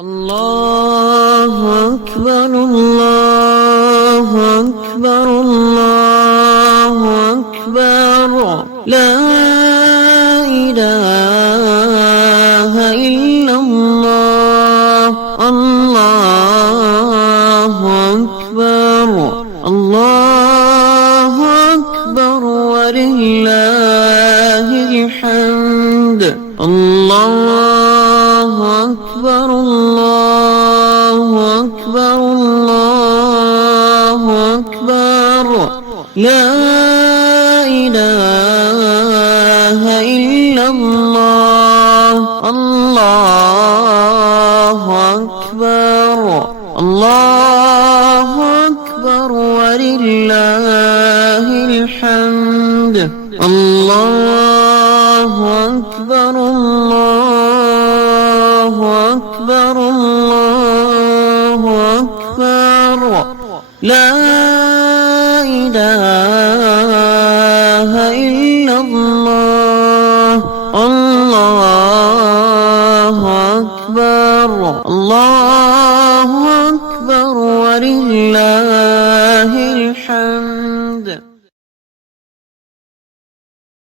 الله أكبر الله أكبر الله أكبر لا إله إلا الله الله أكبر الله أكبر ولله الحمد الله أكبر الله أكبر الله أكبر لا إله إلا الله الله أكبر الله أكبر ولله الحمد الله أكبر الله أكبر الله أكبر لا إله